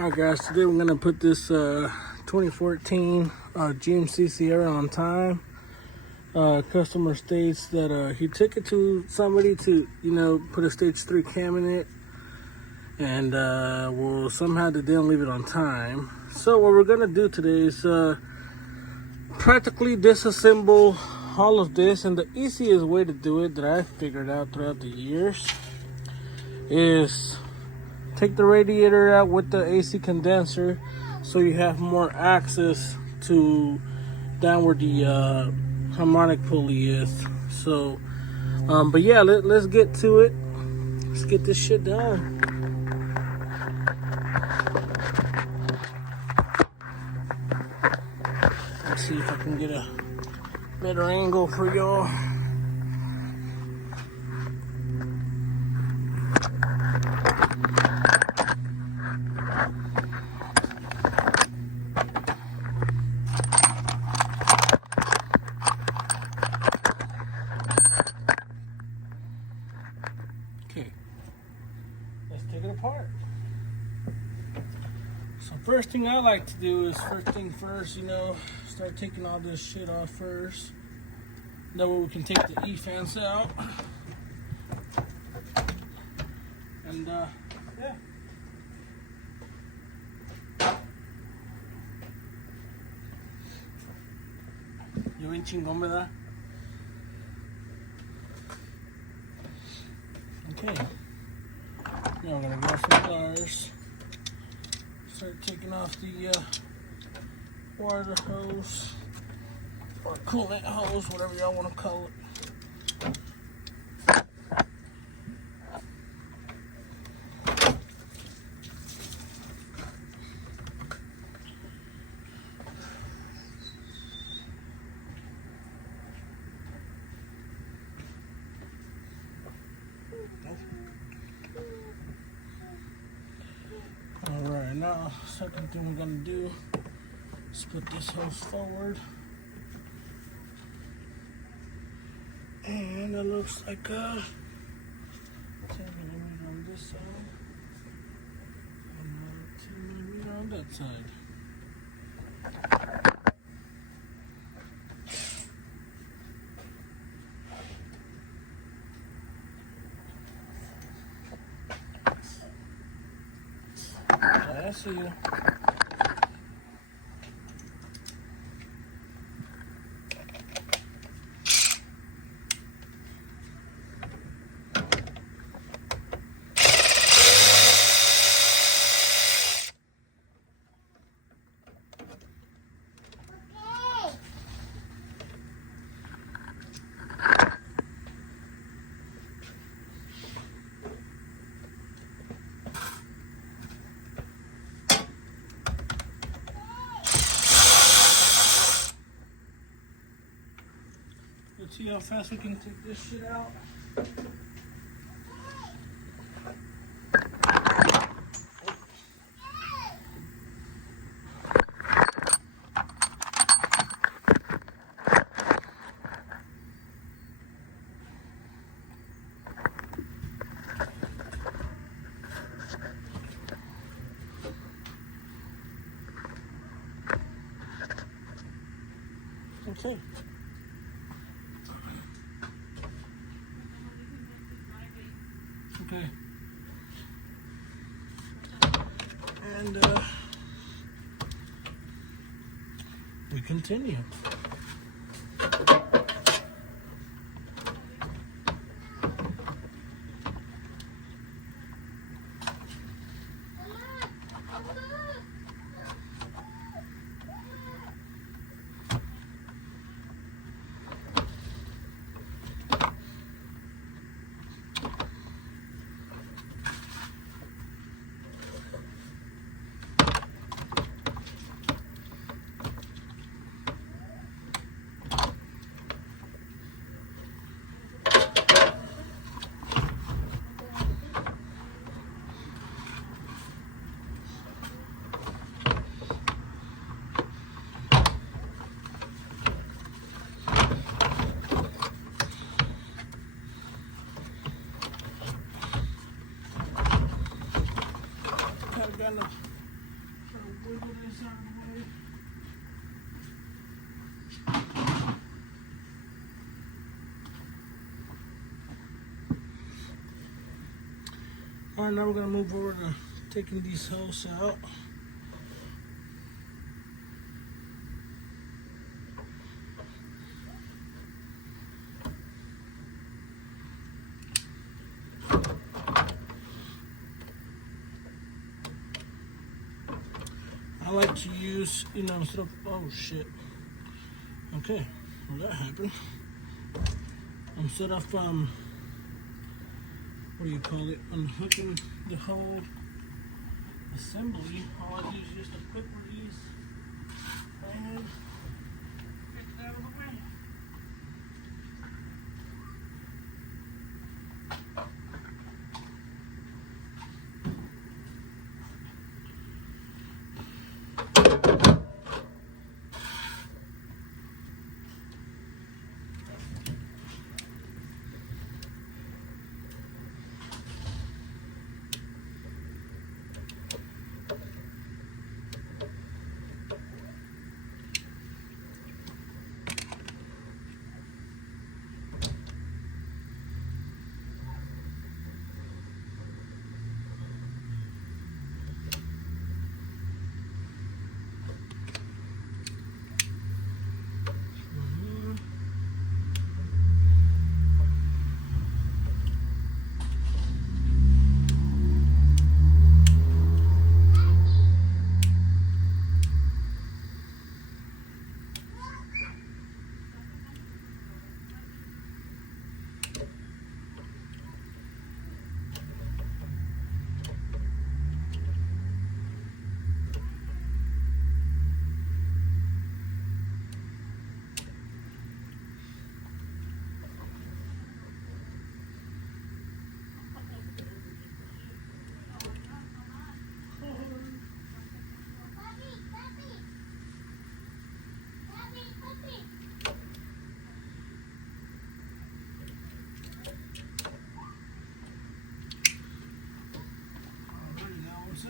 Alright guys, today we're going to put this 2014 GMC Sierra on time. Customer states that he took it to somebody to, put a stage 3 cam in it. And well, somehow they didn't leave it on time. So what we're going to do today is practically disassemble all of this. And the easiest way to do it that I figured out throughout the years is take the radiator out with the AC condenser so you have more access to down where the harmonic pulley is. So, but yeah, let's get to it. Let's get this shit done. Let's see if I can get a better angle for y'all. Okay, let's take it apart. So first thing I like to do is first thing first, start taking all this shit off first. That way we can take the E-fans out. And yeah. Yo bien chingón, ¿verdad? Okay. Now we're gonna grab some pliers. Start taking off the water hose or coolant hose, whatever y'all want to call it. Alright, now second thing we're gonna do is put this hose forward. And it looks like 10 millimeter on this side and 10 millimeter on that side. I see you. Let's see how fast we can take this shit out. Okay. Okay. And we continue. Try to wiggle this out of the way. Alright, now we're going to move over to taking these hoses out. I like to use, instead of, oh shit. Okay, well that happened. Instead of, what do you call it? Unhooking the whole assembly, all I do is just a quick release and get it out of the way.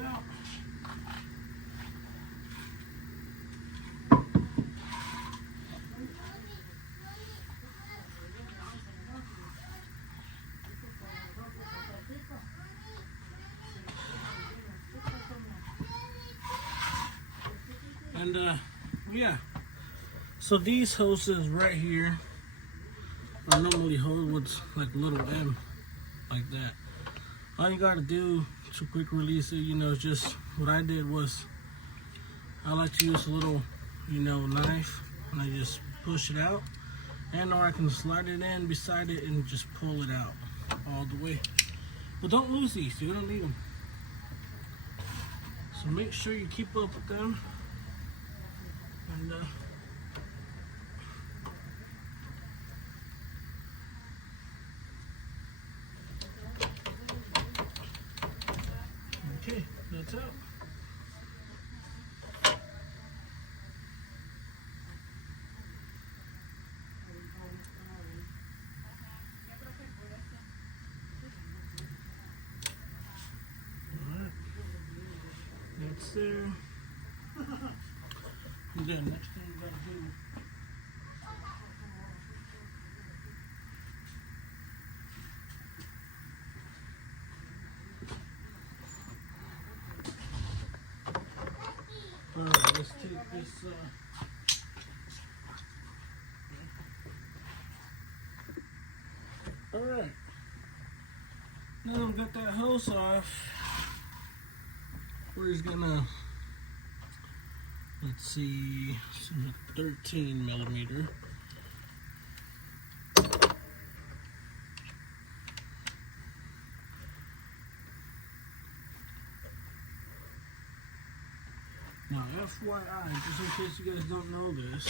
Out. And yeah, so these hoses right here are normally hosed with like a little M like that. All you gotta do to quick release it, just what I did was I like to use a little, knife, and I just push it out, and or I can slide it in beside it and just pull it out all the way. But don't lose these, you're gonna need them. So make sure you keep up with them, and okay, that's out. Alright, that's there. And then next thing you gotta do, alright, let's take this alright, now I've got that hose off. We're just gonna, let's see, 13 millimeter. Now, FYI, just in case you guys don't know this,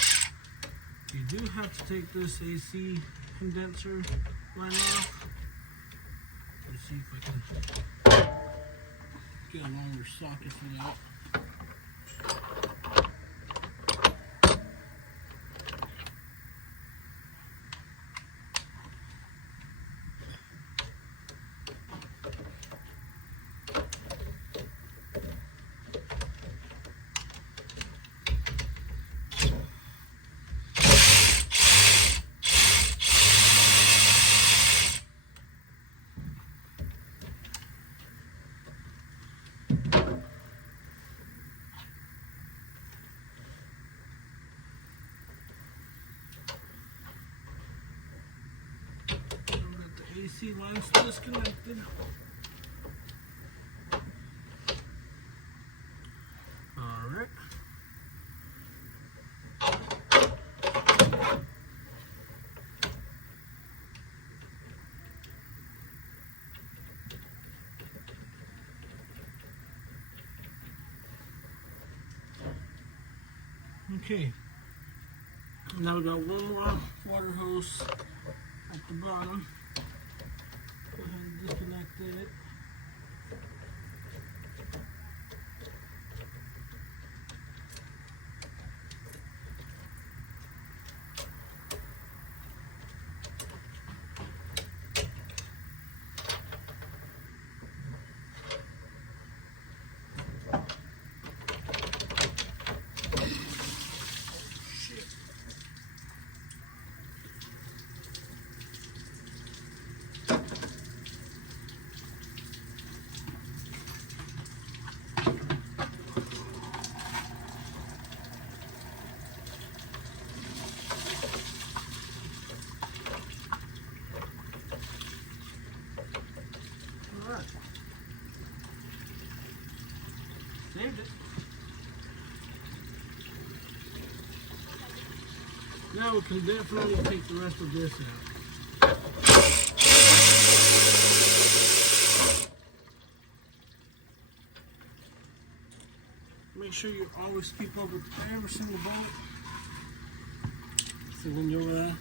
you do have to take this AC condenser line off. Let's see if I can get a longer socket for that. AC line's disconnected. Alright. Okay. Now we got one more water hose at the bottom. Go ahead and disconnect it. Saved it. Now we can definitely take the rest of this out. Make sure you always keep up with every single bolt. See when you're over there.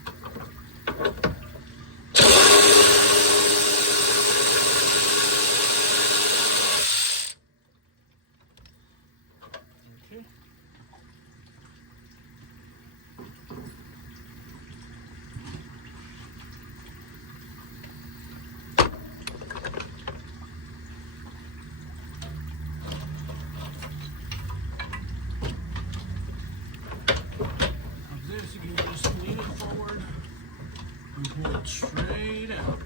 You can just lean it forward and pull it straight out.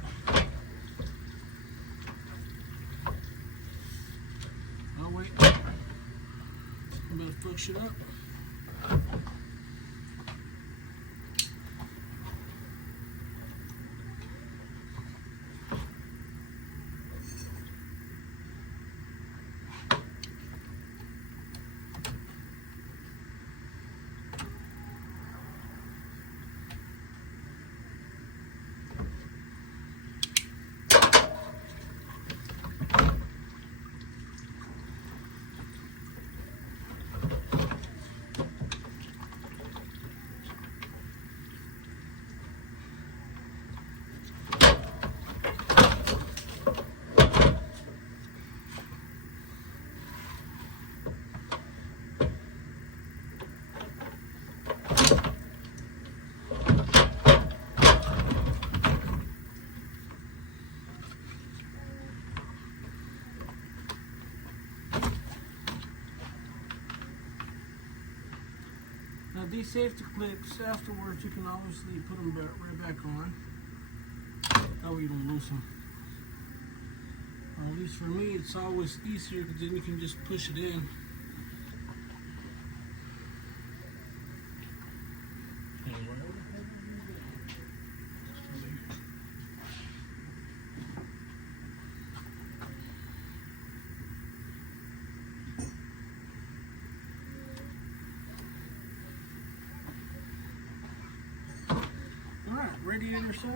Oh wait, I'm about to push it up. Now these safety clips, afterwards you can obviously put them right back on. That way you don't lose them. Or at least for me, it's always easier because then you can just push it in. Alright, radiator set.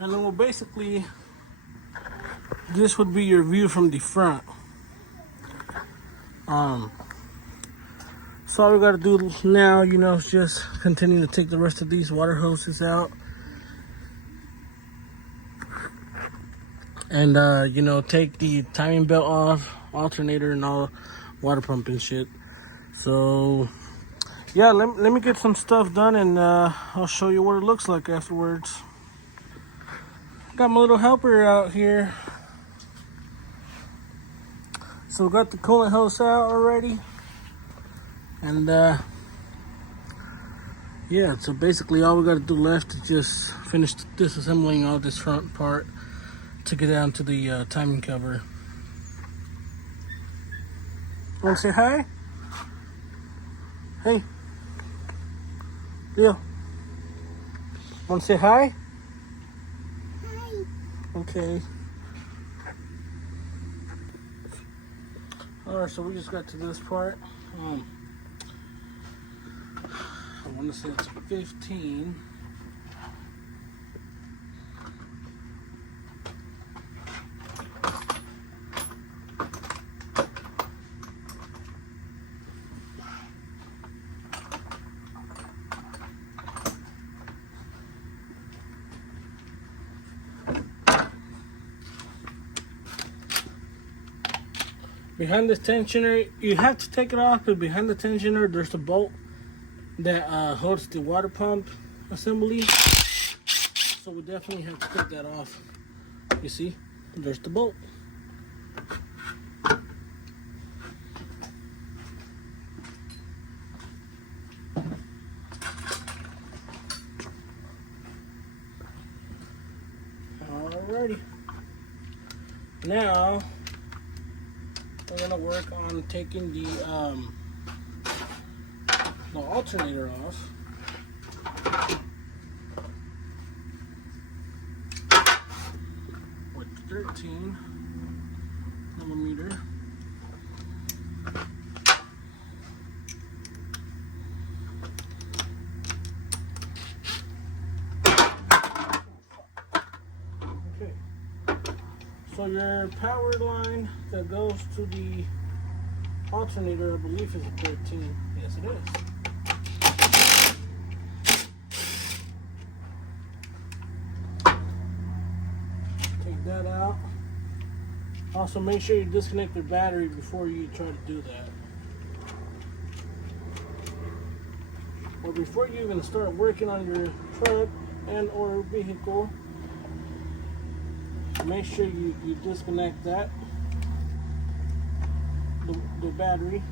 And then, well, basically, this would be your view from the front. So all we gotta do now, is just continue to take the rest of these water hoses out. And, take the timing belt off, alternator and all, water pump and shit. So, yeah, let me get some stuff done and I'll show you what it looks like afterwards. Got my little helper out here. So we got the coolant hose out already. And Yeah, so basically all we got to do left is just finish disassembling all this front part to get down to the timing cover. Want to say hi? Hey. Leo. Want to say hi? Hi. Okay. Alright, so we just got to this part. I want to say it's 15. Behind this tensioner, you have to take it off, but behind the tensioner, there's a bolt that holds the water pump assembly. So we definitely have to take that off. You see, there's the bolt. Alrighty. Now we're gonna work on taking the alternator off. With 13 millimeter. Okay. So your power line that goes to the alternator, I believe, is a 13. Yes, it is. Take that out. Also, make sure you disconnect your battery before you try to do that. Or before you even start working on your truck and or vehicle, make sure you disconnect that, the battery.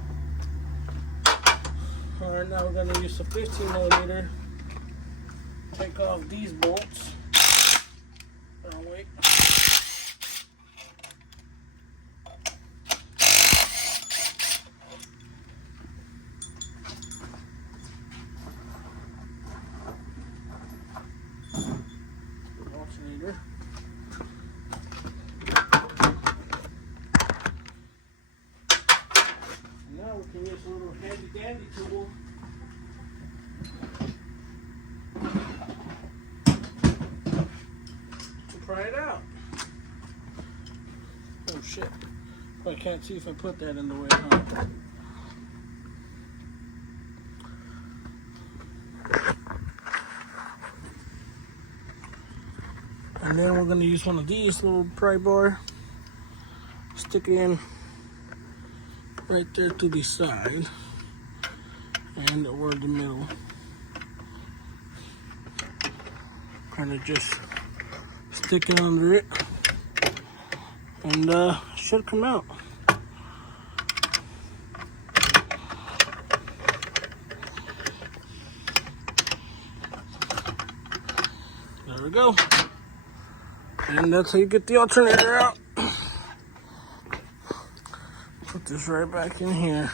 Alright, now we're going to use a 15 millimeter. Take off these bolts. Oh, wait. Alternator. Now we can use a little handy dandy tool to pry it out. Oh shit. I can't see if I put that in the way, huh? And then we're going to use one of these little pry bar. Stick it in right there to the side and or the middle. Kind of just stick it under it and should come out. There we go. And that's how you get the alternator out. Put this right back in here.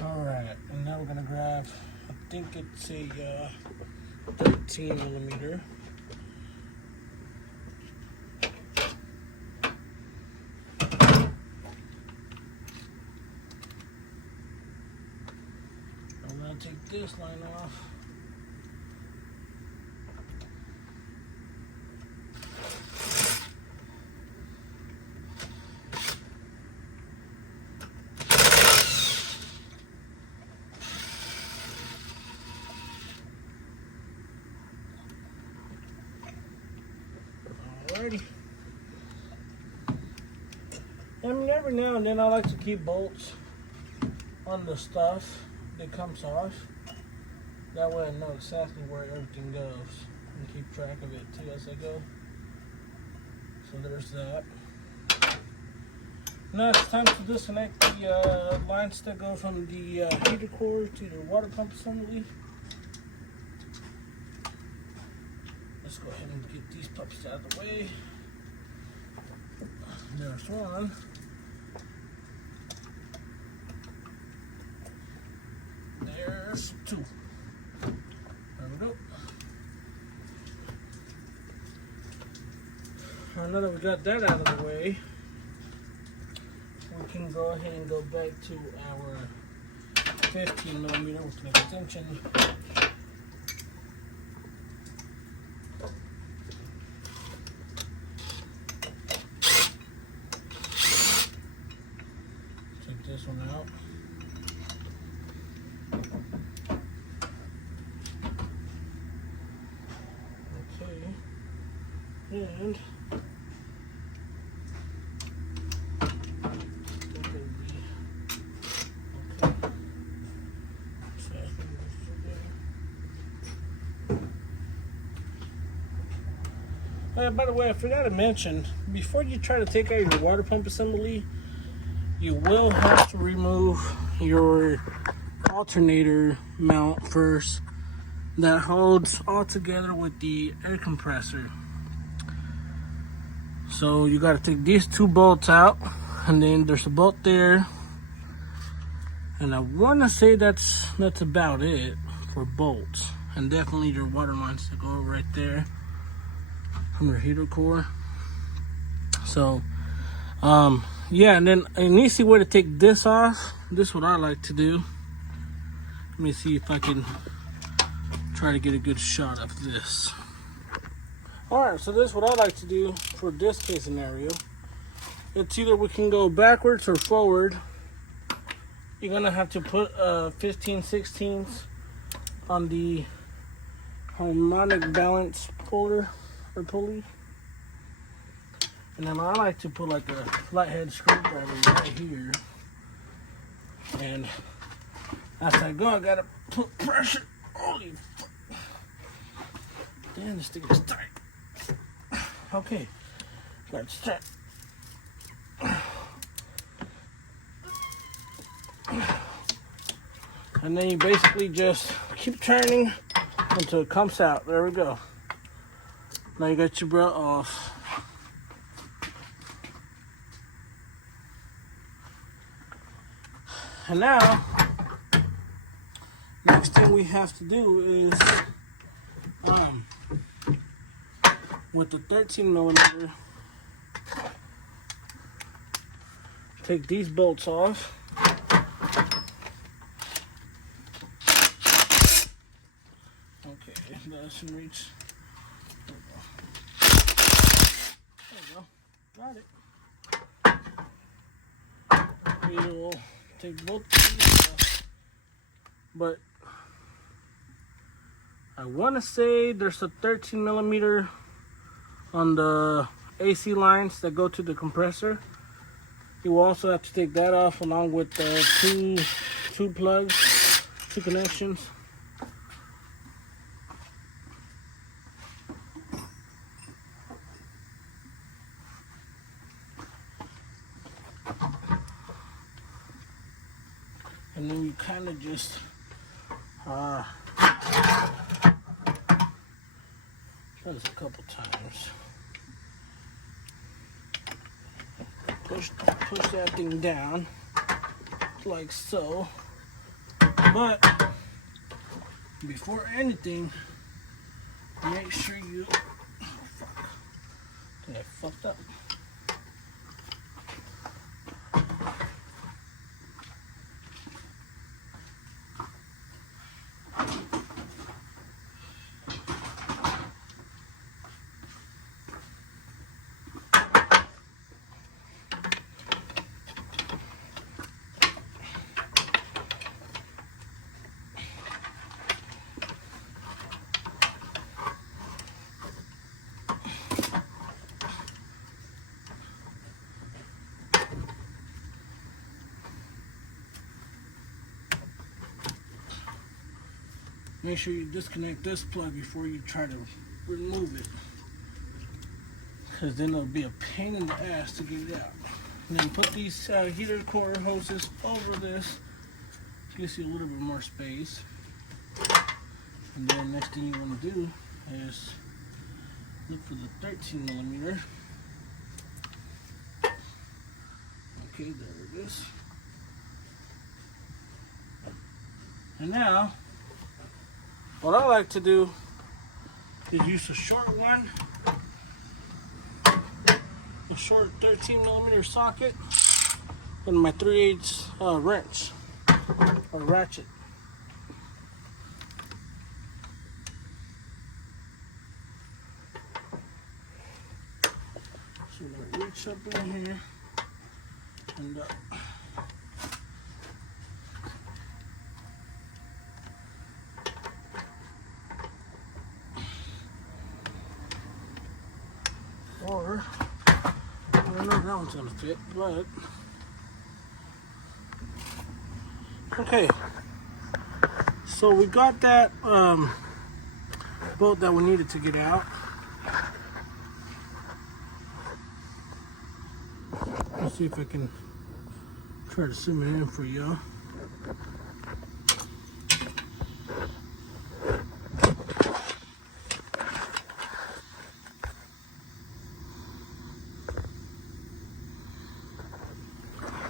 Alright, and now we're gonna grab, I think it's a 13 millimeter. I'm gonna take this line off. Alrighty. I mean, every now and then I like to keep bolts on the stuff that comes off. That way I know exactly where everything goes and keep track of it too as I go. So there's that. Now it's time to disconnect the lines that go from the heater core to the water pump assembly. Let's go ahead and get these puppies out of the way. There's one. There's two. There we go. Now that we got that out of the way, we can go ahead and go back to our 15 millimeter with an extension. Take this one out. Okay. And by the way, I forgot to mention, before you try to take out your water pump assembly, you will have to remove your alternator mount first that holds all together with the air compressor. So you got to take these two bolts out, and then there's a bolt there, and I want to say that's about it for bolts, and definitely your water lines to go right there from your heater core. So yeah, and then an easy way to take this off, this is what I like to do. Let me see if I can try to get a good shot of this. Alright, so this is what I like to do for this case scenario. It's either we can go backwards or forward. You're gonna have to put 15/16 on the harmonic balance puller or pulley. And then I like to put like a flathead screwdriver right here. And as I go, I gotta put pressure. Holy fuck. Damn, this thing is tight. Okay, let's start. And then you basically just keep turning until it comes out. There we go. Now you got your belt off. And now, next thing we have to do is, with the 13 millimeter, take these bolts off. Okay, that should reach. There we go. Got it. We will take both of these off. But I want to say there's a 13 millimeter on the AC lines that go to the compressor. You will also have to take that off along with the two plugs, two connections. And then you kind of just try this a couple times. Push that thing down like so. But before anything, make sure you I fucked up. make sure you disconnect this plug before you try to remove it, because then it'll be a pain in the ass to get it out. And then put these heater core hoses over this, gives you a little bit more space. And then next thing you want to do is look for the 13 millimeter. Okay, there it is. And now, what I like to do is use a short one, a short 13 millimeter socket, and my 3/8 wrench or ratchet. So I'm gonna reach up in here and up. Or, I don't know if that one's gonna fit, but okay. So we got that bolt that we needed to get out. Let's see if I can try to zoom it in for y'all.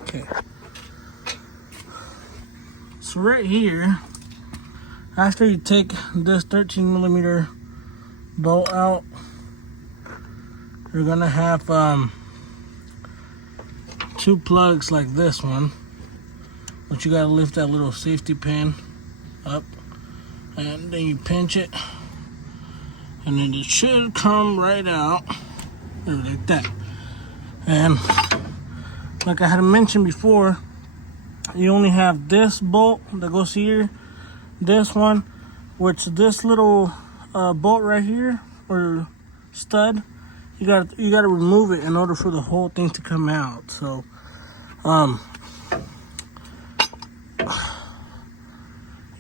Okay. So right here, after you take this 13 millimeter bolt out, you're gonna have two plugs like this one, but you gotta lift that little safety pin up, and then you pinch it, and then it should come right out like that. And like I had mentioned before, you only have this bolt that goes here, this one, which this little bolt right here, or stud, you gotta remove it in order for the whole thing to come out. So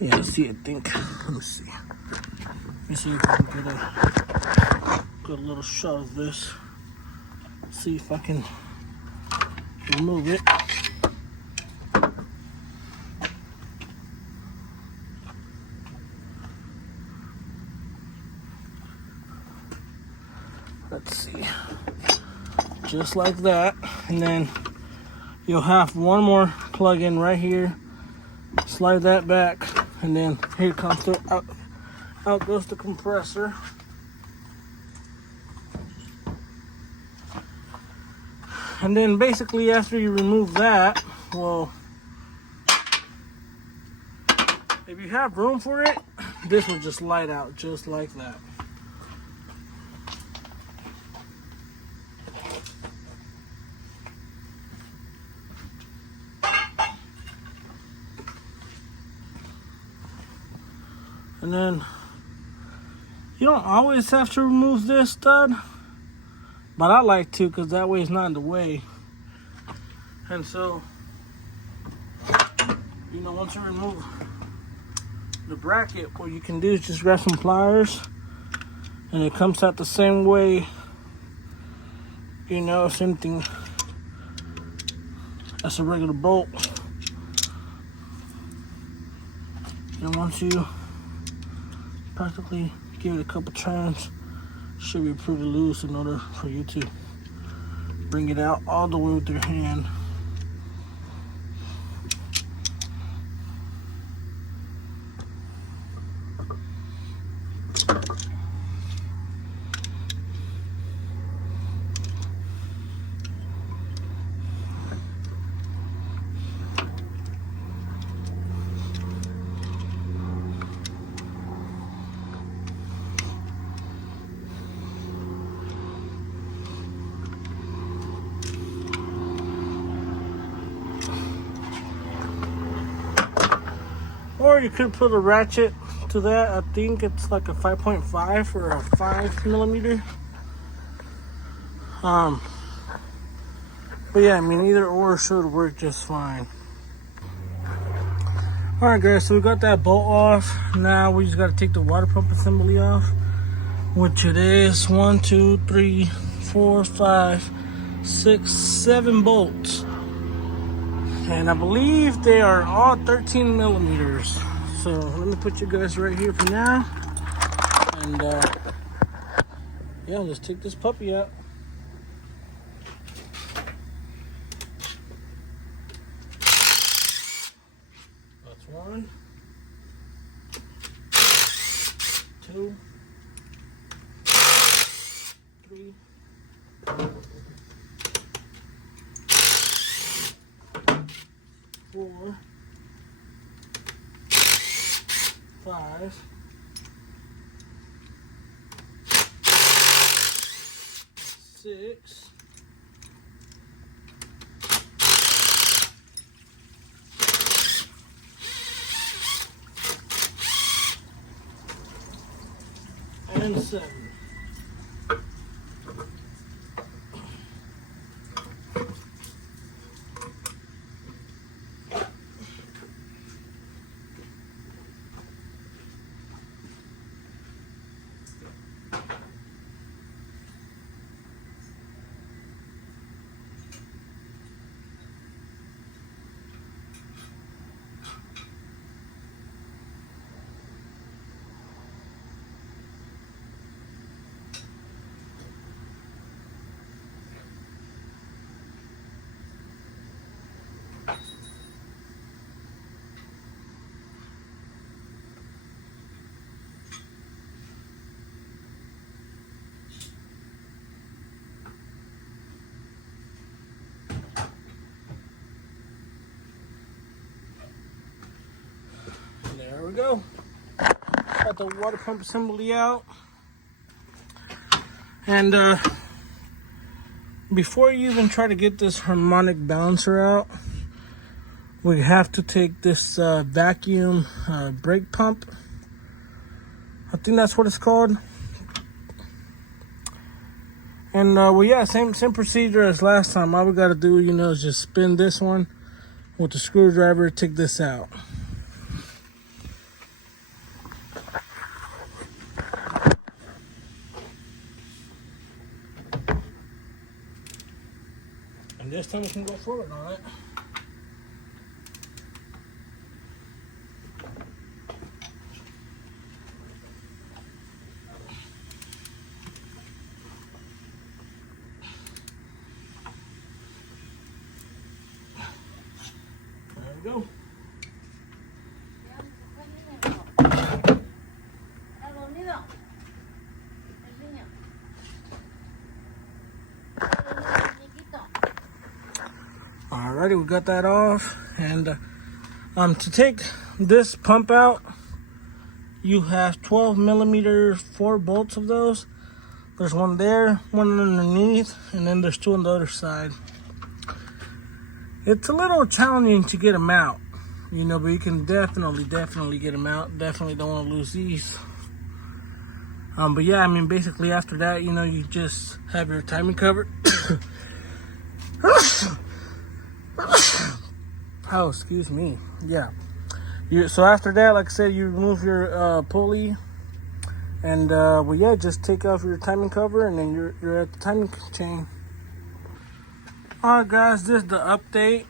yeah, let's see, I think, let me see if I can get a little shot of this, see if I can remove it. Let's see, just like that. And then you'll have one more plug in right here, slide that back, and then here comes the out goes the compressor. And then basically after you remove that, well, if you have room for it, this will just light out just like that. And then you don't always have to remove this stud, but I like to, because that way it's not in the way. And so, you know, once you remove the bracket, what you can do is just grab some pliers, and it comes out the same way, you know, same thing as a regular bolt. And once you practically give it a couple turns, should be pretty loose in order for you to bring it out all the way with your hand. Or you could put a ratchet to that. I think it's like a 5.5 or a 5 millimeter. But yeah, I mean, either or should work just fine. Alright guys, so we got that bolt off. Now we just got to take the water pump assembly off, which it is 1, 2, 3, 4, 5, 6, 7 bolts. And I believe they are all 13 millimeters. So let me put you guys right here for now. And yeah, let's take this puppy out. That's 1, 2, 3, 4, 5, 6, 7. There we go. Got the water pump assembly out. And before you even try to get this harmonic balancer out, we have to take this vacuum brake pump. I think that's what it's called. And well, yeah, same procedure as last time. All we got to do, you know, is just spin this one with the screwdriver, take this out. And this time we can go forward on it. There we go. Alrighty, we got that off. And to take this pump out, you have 12 millimeter 4 bolts of those. There's one there, one underneath, and then there's 2 on the other side. It's a little challenging to get them out, you know, but you can definitely get them out. Definitely don't want to lose these. But yeah, I mean, basically after that, you know, you just have your timing cover. Oh, excuse me. Yeah. So after that, like I said, you remove your pulley, and well, yeah, just take off your timing cover, and then you're at the timing chain. Alright guys, this is the update.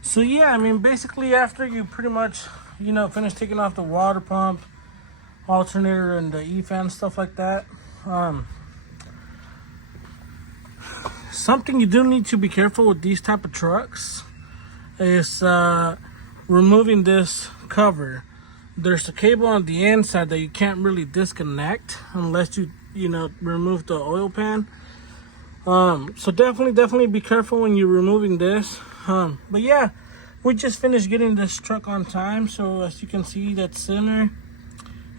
So yeah, I mean, basically after you pretty much, you know, finish taking off the water pump, alternator, and the E-fan, stuff like that, something you do need to be careful with these type of trucks is removing this cover. There's a cable on the inside that you can't really disconnect unless you know, remove the oil pan. So definitely be careful when you're removing this. But yeah, we just finished getting this truck on time. So as you can see, that's center,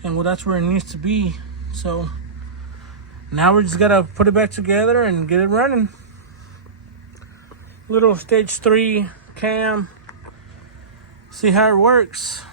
and well, that's where it needs to be. So now we just gotta put it back together and get it running. Little stage 3 cam. See how it works.